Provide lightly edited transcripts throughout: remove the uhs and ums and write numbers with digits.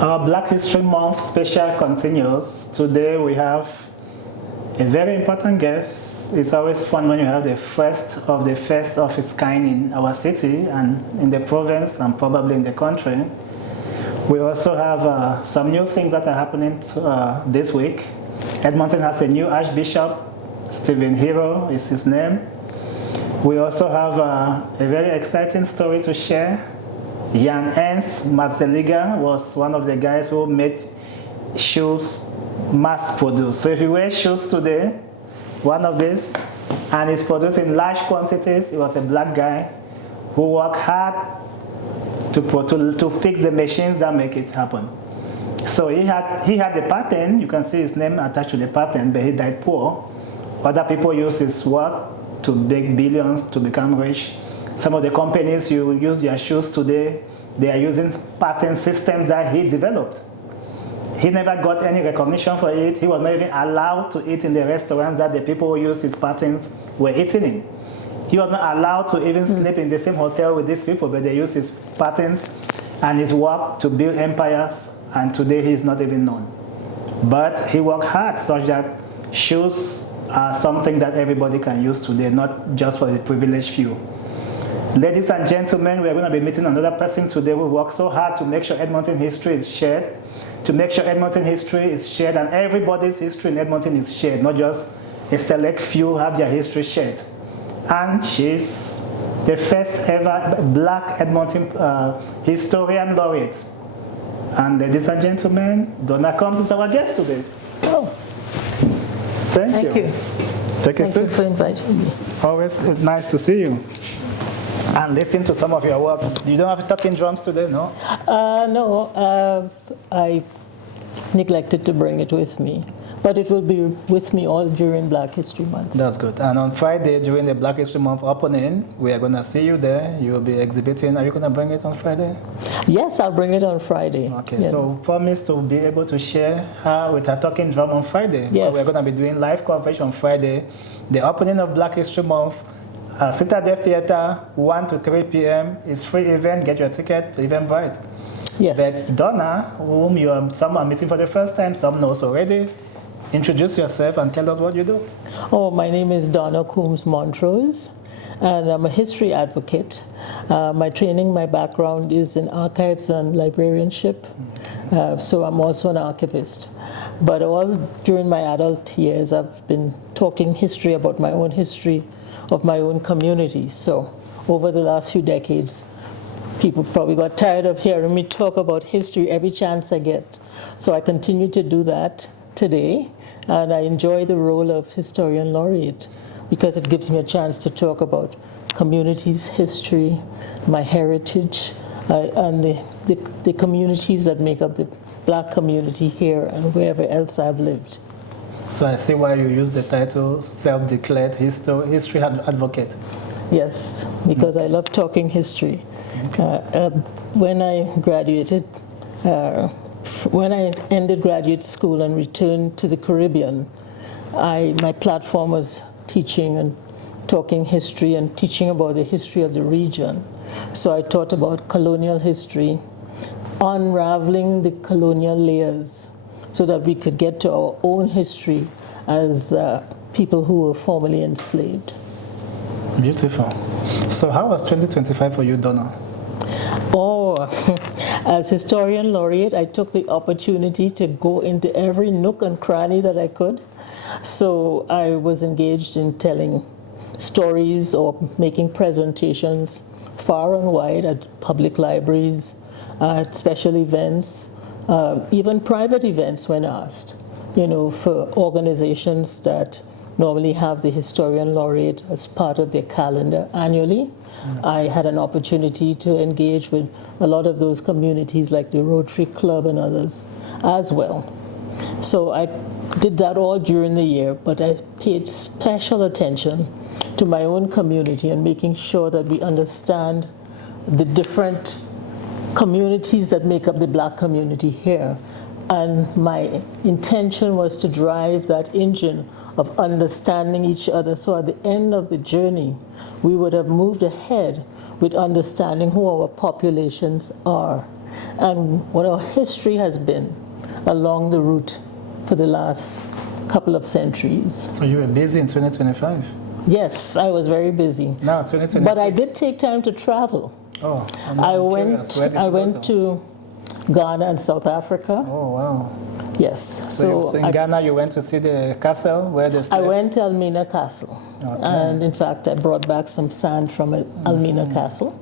Our Black History Month special continues. Today we have a very important guest. It's always fun when you have the first of its kind in our city and in the province and probably in the country. We also have some new things that are happening this week. Edmonton has a new Archbishop. Stephen Hero is his name. We also have a very exciting story to share. Jan Ernst Matzeliger was one of the guys who made shoes mass produced. So if you wear shoes today, one of these, and it's produced in large quantities, he was a black guy who worked hard to fix the machines that make it happen. So he had the patent. You can see his name attached to the patent, but he died poor. Other people use his work to make billions, to become rich. Some of the companies you use their shoes today, they are using patent systems that he developed. He never got any recognition for it. He was not even allowed to eat in the restaurants that the people who used his patents were eating in. He was not allowed to even sleep in the same hotel with these people, but they used his patents and his work to build empires, and today he is not even known. But he worked hard such that shoes are something that everybody can use today, not just for the privileged few. Ladies and gentlemen, we're going to be meeting another person today who worked so hard to make sure Edmonton history is shared, and everybody's history in Edmonton is shared, not just a select few have their history shared. And she's the first ever Black Edmonton Historian Laureate. And ladies and gentlemen, Donna Coombs is our guest today. Oh. Thank you. Take a seat. Thank you for inviting me. Always nice to see you. And listen to some of your work. You don't have talking drums today, no? No, I neglected to bring it with me. But it will be with me all during Black History Month. That's good. And on Friday, during the Black History Month opening, we are going to see you there. You will be exhibiting. Are you going to bring it on Friday? Yes, I'll bring it on Friday. Okay, yeah. So promise to be able to share with a talking drum on Friday. Yes. We're going to be doing live coverage on Friday. The opening of Black History Month, Citadel Theatre, 1 to 3 p.m. It's free event. Get your ticket to Eventbrite. Yes. But Donna, whom some are meeting for the first time, some knows already. Introduce yourself and tell us what you do. Oh, my name is Donna Coombs-Montrose, and I'm a history advocate. My training, my background is in archives and librarianship, so I'm also an archivist. But all during my adult years, I've been talking history about my own history of my own community. So over the last few decades, people probably got tired of hearing me talk about history every chance I get. So I continue to do that today, and I enjoy the role of Historian Laureate because it gives me a chance to talk about communities' history, my heritage, and the communities that make up the Black community here and wherever else I've lived. So I see why you use the title self-declared history advocate. Yes, because I love talking history. Okay. When I graduated, when I ended graduate school and returned to the Caribbean, my platform was teaching and talking history and teaching about the history of the region. So I taught about colonial history, unraveling the colonial layers so that we could get to our own history as people who were formerly enslaved. Beautiful. So how was 2025 for you, Donna? Oh, as Historian Laureate, I took the opportunity to go into every nook and cranny that I could. So I was engaged in telling stories or making presentations far and wide at public libraries, at special events, even private events when asked, for organizations that normally have the Historian Laureate as part of their calendar annually. I had an opportunity to engage with a lot of those communities like the Rotary Club and others as well. So I did that all during the year, but I paid special attention to my own community and making sure that we understand the different communities that make up the Black community here. And my intention was to drive that engine of understanding each other, so at the end of the journey, we would have moved ahead with understanding who our populations are. and what our history has been along the route for the last couple of centuries. So you were busy in 2025? Yes, I was very busy. Now, 2026. But I did take time to travel. Oh, I went to Ghana and South Africa. Oh, wow. Yes. So in Ghana, you went to see the castle where the slaves... I went to Elmina Castle. Okay. And in fact, I brought back some sand from Elmina Castle.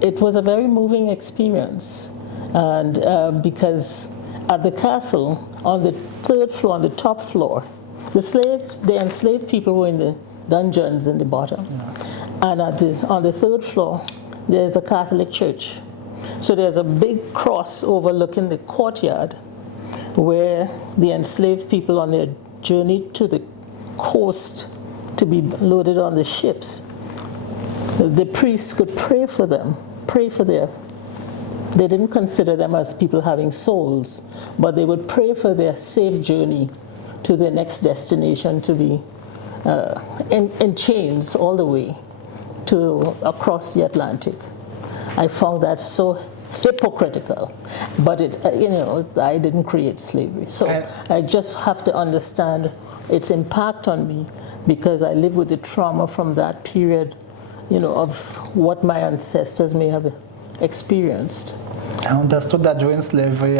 It was a very moving experience. And because at the castle, on the third floor, on the top floor, the enslaved people were in the dungeons in the bottom. Yeah. And on the third floor, there's a Catholic church. So there's a big cross overlooking the courtyard where the enslaved people on their journey to the coast to be loaded on the ships, the priests could pray for them, they didn't consider them as people having souls, but they would pray for their safe journey to their next destination, to be in chains all the way to across the Atlantic. I found that so hypocritical, but I didn't create slavery. So I just have to understand its impact on me, because I live with the trauma from that period, of what my ancestors may have experienced. I understood that during slavery,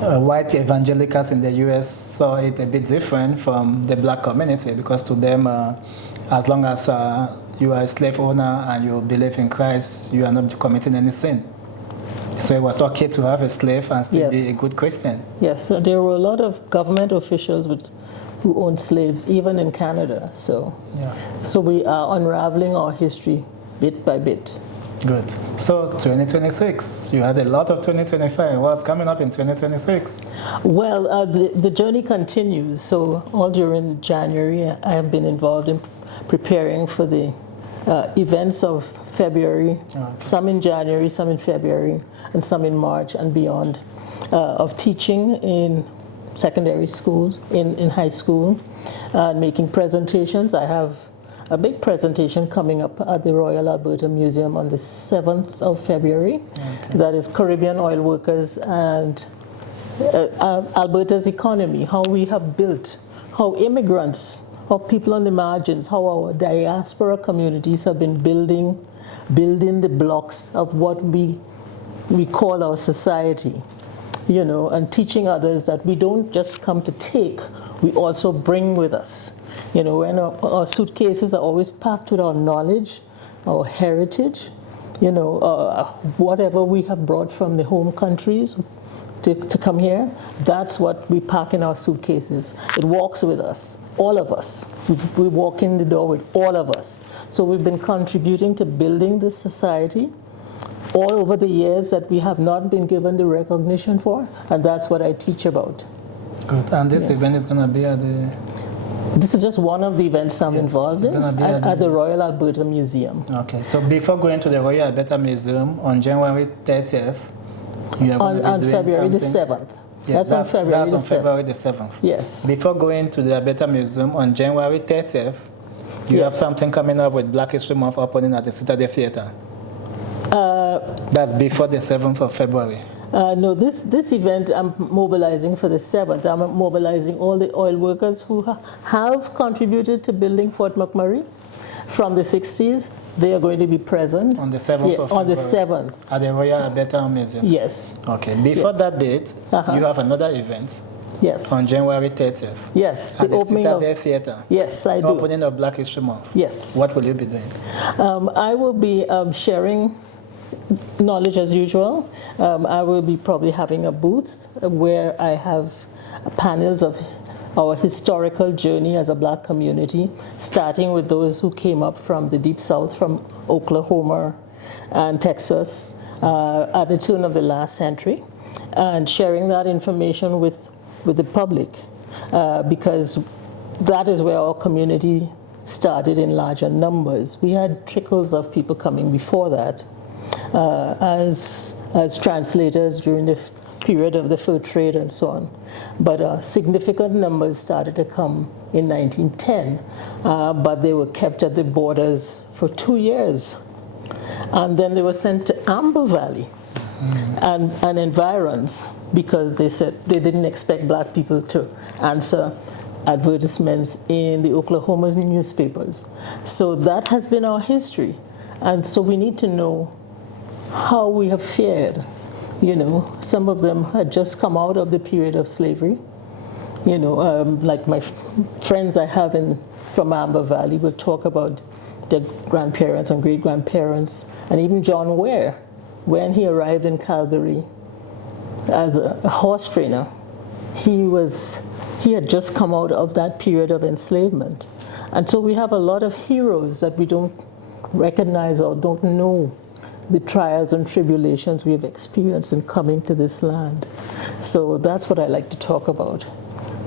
white evangelicals in the U.S. saw it a bit different from the black community, because to them, as long as you are a slave owner and you believe in Christ, you are not committing any sin. So it was okay to have a slave and still be a good Christian. Yes, so there were a lot of government officials who owned slaves, even in Canada. So we are unraveling our history bit by bit. Good. So 2026, you had a lot of 2025. What's coming up in 2026? Well, the journey continues. So all during January, I have been involved in preparing for the events of February, some in January, some in February, and some in March and beyond, of teaching in secondary schools, in high school, making presentations. I have a big presentation coming up at the Royal Alberta Museum on the 7th of February. Okay. That is Caribbean oil workers and Alberta's economy, how we have built, how immigrants, how people on the margins, how our diaspora communities have been building the blocks of what we call our society, and teaching others that we don't just come to take, we also bring with us. And our suitcases are always packed with our knowledge, our heritage, whatever we have brought from the home countries to come here, that's what we pack in our suitcases. It walks with us, all of us. We walk in the door with all of us. So we've been contributing to building this society all over the years that we have not been given the recognition for, and that's what I teach about. Good. And this event is going to be at the... This is just one of the events I'm involved in at the Royal Alberta Museum. Okay, so before going to the Royal Alberta Museum on January 30th, you are going to be on doing February something? the 7th. Yes, that's on February the 7th. Yes. Before going to the Alberta Museum on January 30th, you have something coming up with Black History Month opening at the Citadel Theatre. That's before the 7th of February. No, this event I'm mobilizing for the 7th. I'm mobilizing all the oil workers who have contributed to building Fort McMurray from the 60s. They are going to be present. On the 7th of February? On the 7th. At the Royal Alberta Museum? Yes. Okay. Before that date, you have another event. Yes. On January 30th. Yes. At the Citadel Theatre. Yes, I do. Opening of Black History Month. Yes. What will you be doing? I will be sharing knowledge as usual. I will be probably having a booth where I have panels of our historical journey as a black community, starting with those who came up from the Deep South, from Oklahoma and Texas at the turn of the last century, and sharing that information with the public, because that is where our community started in larger numbers. We had trickles of people coming before that as translators during the period of the fur trade and so on. But significant numbers started to come in 1910, but they were kept at the borders for 2 years. And then they were sent to Amber Valley and environs, because they said they didn't expect black people to answer advertisements in the Oklahoma newspapers. So that has been our history. And so we need to know how we have fared. Some of them had just come out of the period of slavery. Like my friends I have from Amber Valley will talk about their grandparents and great-grandparents, and even John Ware, when he arrived in Calgary as a horse trainer, he had just come out of that period of enslavement. And so we have a lot of heroes that we don't recognize or don't know the trials and tribulations we have experienced in coming to this land. So that's what I like to talk about.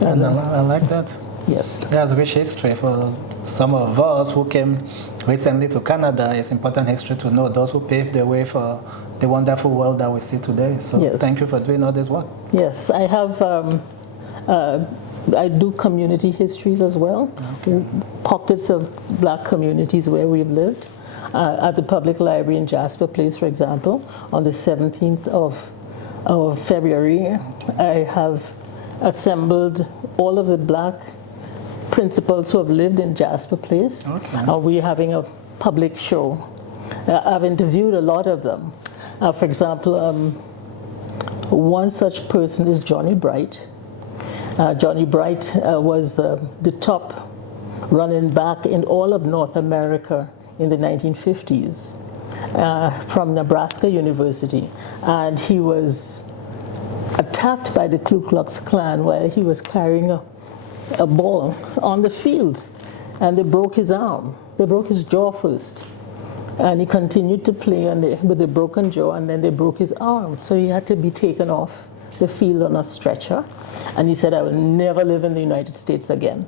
And I like that. Yes. There's rich history for some of us who came recently to Canada. It's important history to know those who paved the way for the wonderful world that we see today. So yes. Thank you for doing all this work. Yes, I have. I do community histories as well. Okay. Pockets of black communities where we've lived. At the public library in Jasper Place, for example, on the 17th of February, I have assembled all of the black principals who have lived in Jasper Place. Okay. We're having a public show. I've interviewed a lot of them. For example, one such person is Johnny Bright. Johnny Bright was the top running back in all of North America in the 1950s from Nebraska University. And he was attacked by the Ku Klux Klan while he was carrying a ball on the field. And they broke his arm. They broke his jaw first. And he continued to play with a broken jaw, and then they broke his arm. So he had to be taken off the field on a stretcher. And he said, I will never live in the United States again.